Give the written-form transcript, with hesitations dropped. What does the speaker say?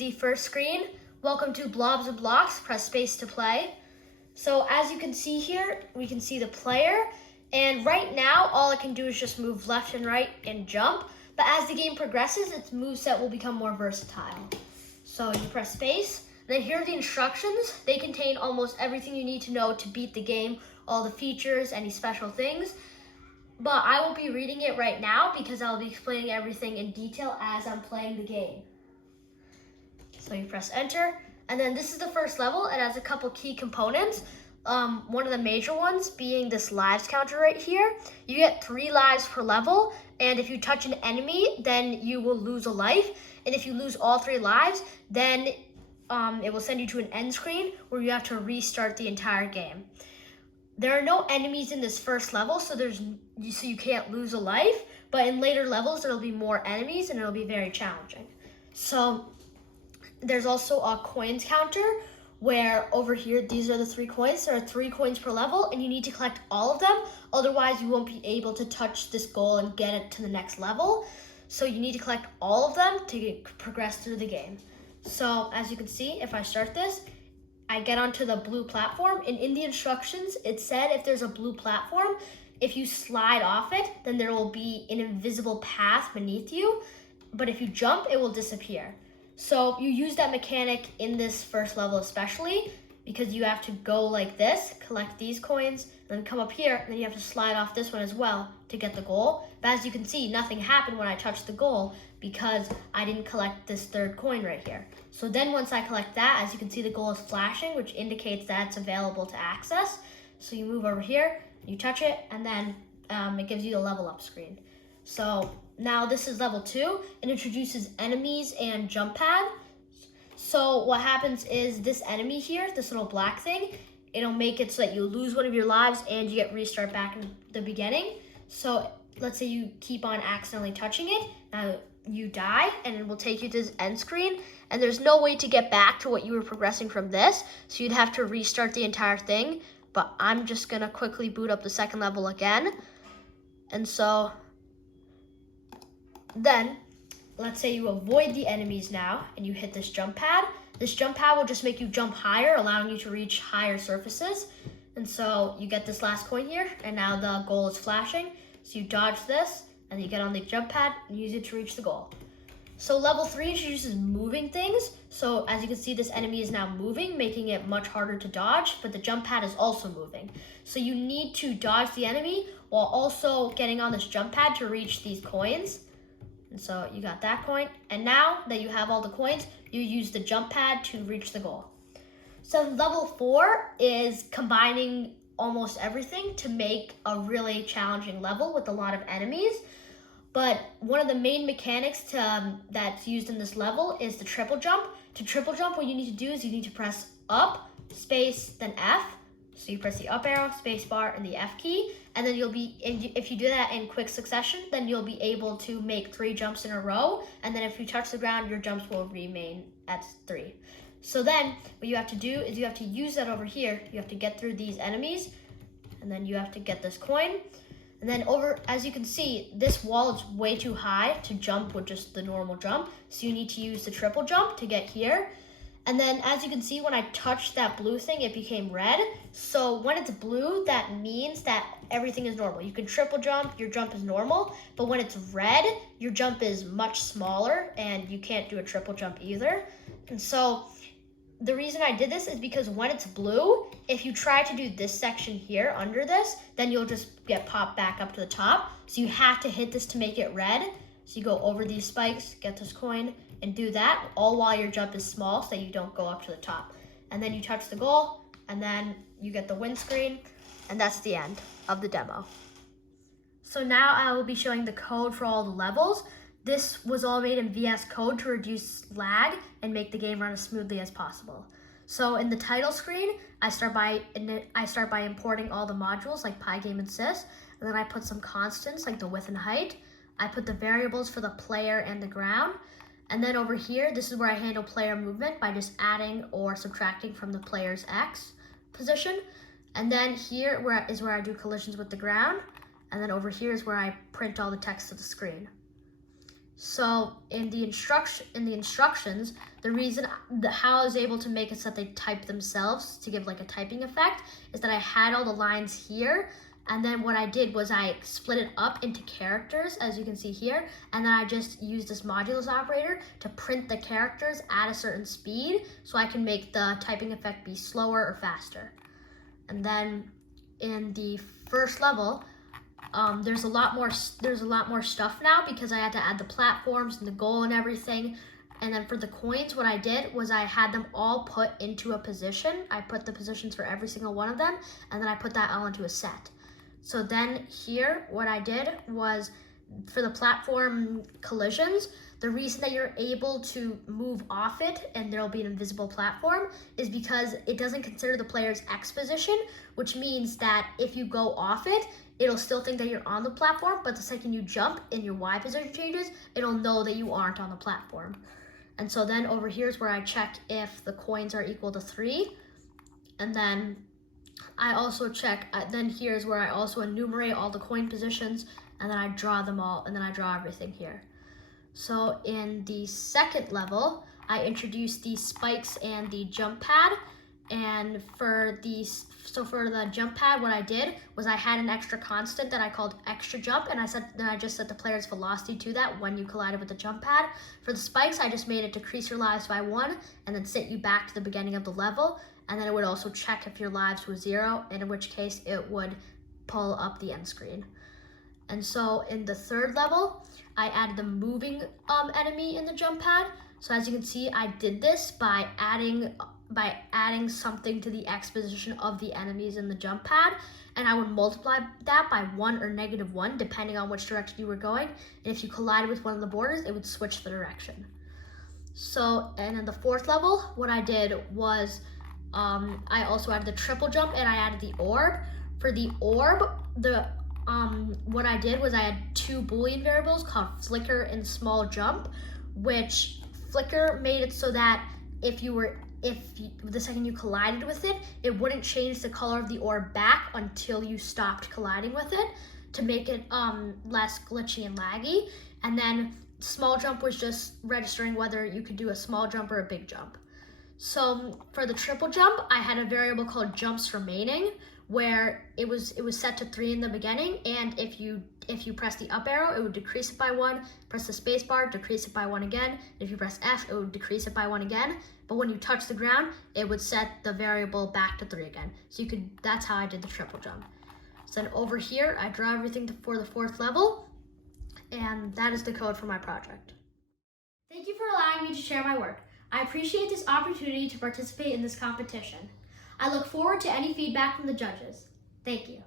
the first screen. Welcome to Blobz and Blockz. Press space to play. So as you can see here, we can see the player. And right now, all it can do is just move left and right and jump. But as the game progresses, its moveset will become more versatile. So you press space. Then here are the instructions. They contain almost everything you need to know to beat the game, all the features, any special things. But I will be reading it right now because I'll be explaining everything in detail as I'm playing the game. So you press enter, and then this is the first level. It has a couple key components. One of the major ones being this lives counter right here. You get 3 lives per level, and if you touch an enemy, then you will lose a life. And if you lose all 3 lives, then it will send you to an end screen where you have to restart the entire game. There are no enemies in this first level, so you can't lose a life. But in later levels, there'll be more enemies, and it'll be very challenging. So there's also a coins counter where over here, these are the 3 coins. There are 3 coins per level, and you need to collect all of them. Otherwise, you won't be able to touch this goal and get it to the next level. So you need to collect all of them to progress through the game. So as you can see, if I start this, I get onto the blue platform, and in the instructions, it said if there's a blue platform, if you slide off it, then there will be an invisible path beneath you. But if you jump, it will disappear. So you use that mechanic in this first level especially because you have to go like this, collect these coins, then come up here, and then you have to slide off this one as well to get the goal. But as you can see, nothing happened when I touched the goal because I didn't collect this 3rd coin right here. So then once I collect that, as you can see, the goal is flashing, which indicates that it's available to access. So you move over here, you touch it, and then it gives you the level up screen. So now this is level 2. It introduces enemies and jump pad. So what happens is this enemy here, this little black thing, it'll make it so that you lose one of your lives and you get restart back in the beginning. So let's say you keep on accidentally touching it. Now you die and it will take you to this end screen. And there's no way to get back to what you were progressing from this. So you'd have to restart the entire thing. But I'm just gonna quickly boot up the 2nd level again. And so then, let's say you avoid the enemies now and you hit this jump pad. This jump pad will just make you jump higher, allowing you to reach higher surfaces. And so you get this last coin here, and now the goal is flashing. So you dodge this, and you get on the jump pad and use it to reach the goal. So level 3 introduces moving things. So as you can see, this enemy is now moving, making it much harder to dodge, but the jump pad is also moving. So you need to dodge the enemy while also getting on this jump pad to reach these coins. And so you got that coin. And now that you have all the coins, you use the jump pad to reach the goal. So level 4 is combining almost everything to make a really challenging level with a lot of enemies. But one of the main mechanics that's used in this level is the triple jump. To triple jump, what you need to do is you need to press up, space, then F. So you press the up arrow, space bar, and the F key. And then if you do that in quick succession, then you'll be able to make 3 jumps in a row. And then if you touch the ground, your jumps will remain at 3. So then what you have to do is you have to use that over here. You have to get through these enemies, and then you have to get this coin. And then as you can see, this wall is way too high to jump with just the normal jump. So you need to use the triple jump to get here. And then as you can see, when I touched that blue thing, it became red. So when it's blue, that means that everything is normal. You can triple jump, your jump is normal. But when it's red, your jump is much smaller and you can't do a triple jump either. And so the reason I did this is because when it's blue, if you try to do this section here under this, then you'll just get popped back up to the top. So you have to hit this to make it red. So you go over these spikes, get this coin, and do that all while your jump is small so that you don't go up to the top. And then you touch the goal, and then you get the win screen, and that's the end of the demo. So now I will be showing the code for all the levels. This was all made in VS Code to reduce lag and make the game run as smoothly as possible. So in the title screen, I start by importing all the modules like Pygame and Sys, and then I put some constants like the width and height. I put the variables for the player and the ground. And then over here, this is where I handle player movement by just adding or subtracting from the player's X position. And then here is where I do collisions with the ground. And then over here is where I print all the text to the screen. So in the instructions, the reason how I was able to make it so that they type themselves to give like a typing effect is that I had all the lines here, and then what I did was I split it up into characters, as you can see here, and then I just used this modulus operator to print the characters at a certain speed so I can make the typing effect be slower or faster. And then in the first level, there's a lot more stuff now because I had to add the platforms and the goal and everything. And then for the coins, what I did was I had them all put into a position. I put the positions for every single one of them, and then I put that all into a set. So then here, what I did was for the platform collisions, the reason that you're able to move off it and there'll be an invisible platform is because it doesn't consider the player's X position, which means that if you go off it, it'll still think that you're on the platform, but the second you jump and your Y position changes, it'll know that you aren't on the platform. And so then over here is where I check if the coins are equal to 3. And then I also check, then here's where I also enumerate all the coin positions, and then I draw them all, and then I draw everything here. So in the second level, I introduced the spikes and the jump pad. And for the jump pad, what I did was I had an extra constant that I called extra jump, and I just set the player's velocity to that when you collided with the jump pad. For the spikes, I just made it decrease your lives by 1 and then set you back to the beginning of the level. And then it would also check if your lives were 0, and in which case it would pull up the end screen. And so in the third level, I added the moving enemy in the jump pad. So as you can see, I did this by adding something to the X position of the enemies in the jump pad, and I would multiply that by 1 or -1 depending on which direction you were going. And if you collided with one of the borders, it would switch the direction. So, and in the fourth level, what I did was I also added the triple jump, and I added the orb. For the orb, what I did was I had 2 Boolean variables called flicker and small jump, which flicker made it so that if the second you collided with it, it wouldn't change the color of the orb back until you stopped colliding with it to make it less glitchy and laggy. And then small jump was just registering whether you could do a small jump or a big jump. So for the triple jump, I had a variable called jumps remaining, where it was set to 3 in the beginning, and if you press the up arrow, it would decrease it by 1, press the space bar, decrease it by 1 again. If you press F, it would decrease it by 1 again, but when you touch the ground, it would set the variable back to 3 again. So that's how I did the triple jump. So then over here, I draw everything for the fourth level, and that is the code for my project. Thank you for allowing me to share my work. I appreciate this opportunity to participate in this competition. I look forward to any feedback from the judges. Thank you.